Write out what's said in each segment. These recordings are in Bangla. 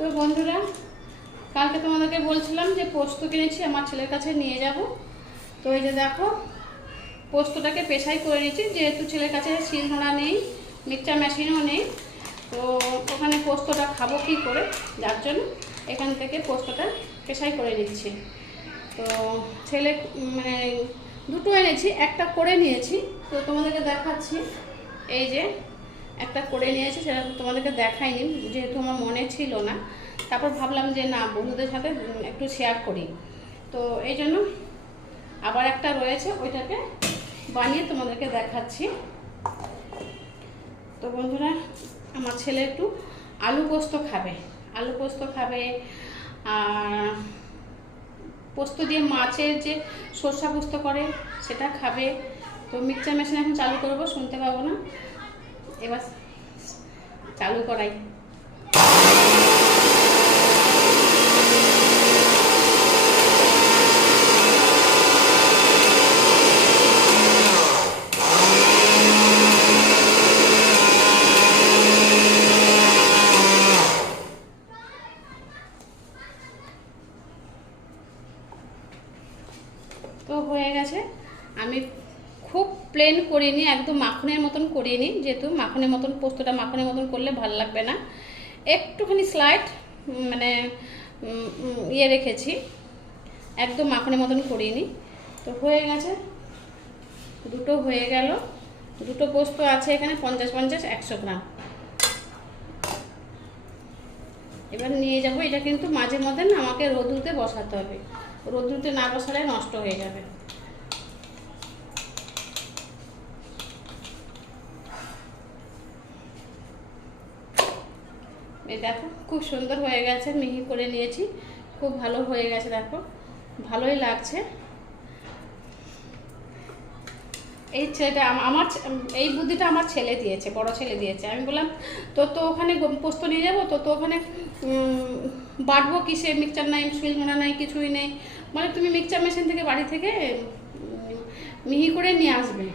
তো বন্ধুরা, কালকে তোমাদেরকে বলছিলাম যে পোস্ত কিনেছি, আমার ছেলের কাছে নিয়ে যাব। তো এই যে দেখো, পোস্তটাকে পেশাই করে নিয়েছি, যেহেতু ছেলের কাছে শিলনোড়া নেই, মিক্সচার মেশিনও নেই। তো ওখানে পোস্তটা খাবো কী করে, যার জন্য এখান থেকে পোস্তটা পেশাই করে নিচ্ছি। তো ছেলে মানে দুটো এনেছি, একটা করে নিয়েছি, তো তোমাদেরকে দেখাচ্ছি। এই যে একটা করে নিয়েছি, সেটা তোমাদেরকে দেখাইনি যেহেতু আমার মনে ছিল না। তারপর ভাবলাম যে না, বন্ধুদের সাথে একটু শেয়ার করি, তো এই জন্য আবার একটা রয়েছে, ওইটাকে বানিয়ে তোমাদেরকে দেখাচ্ছি। তো বন্ধুরা, আমার ছেলে একটু আলু পোস্ত খাবে, আলু পোস্ত খাবে, আর পোস্ত দিয়ে মাছের যে সরষা পোস্ত করে সেটা খাবে। তো মিক্সচার মেশিন এখন চালু করবো, শুনতে পাবো না, এবার চালু করাই। তো হয়ে গেছে। আমি খুব প্লেন করিনি, একদম মাখনের মতন করিনি, যেহেতু মাখনের মতন পোস্তটা মাখনের মতন করলে ভালো লাগবে না। একটুখানি স্লাইড মানে ইয়ে রেখেছি, একদম মাখনের মতন করিনি। তো হয়ে গেছে, দুটো হয়ে গেল। দুটো পোস্ত আছে এখানে, 50-50 100 গ্রাম। এবার নিয়ে যাব। এটা কিন্তু মাঝে মধ্যে না আমাকে রোদ্রুতে বসাতে হবে, রোদ্রুতে না বসালে নষ্ট হয়ে যাবে। এই দেখো, খুব সুন্দর হয়ে গেছে, মিহি করে নিয়েছি, খুব ভালো হয়ে গেছে। দেখো, ভালোই লাগছে। এই ছেলেটা আমার এই বুদ্ধিটা আমার ছেলে দিয়েছে, বড় ছেলে দিয়েছে। আমি বললাম তো ওখানে পোস্ত নিয়ে যাবো, তো ওখানে বাটবো কিসে, মিক্সচার নাই, শিলনোড়া নাই, কিছুই নেই। মানে তুমি মিক্সচার মেশিন থেকে বাড়ি থেকে মিহি করে নিয়ে আসবে।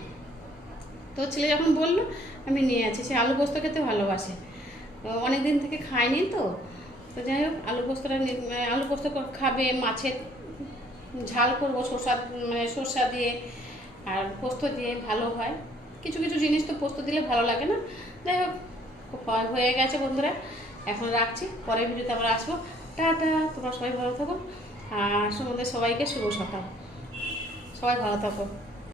তো ছেলে যখন বললো, আমি নিয়ে আছি। সে আলু পোস্ত খেতে ভালোবাসে, অনেক দিন থেকে খায়নি। তো তো যাই হোক, আলু পোস্ত খাবে, মাছের ঝাল করবো সরষা দিয়ে আর পোস্ত দিয়ে, ভালো হয়। কিছু কিছু জিনিস তো পোস্ত দিলে ভালো লাগে না। যাই হোক, হয়ে গেছে বন্ধুরা, এখন রাখছি, পরের ভিডিওতে আবার আসবো। টাটা, তোমরা সবাই ভালো থাকো, আর তোমাদের সবাইকে শুভ সকাল, সবাই ভালো থাকো।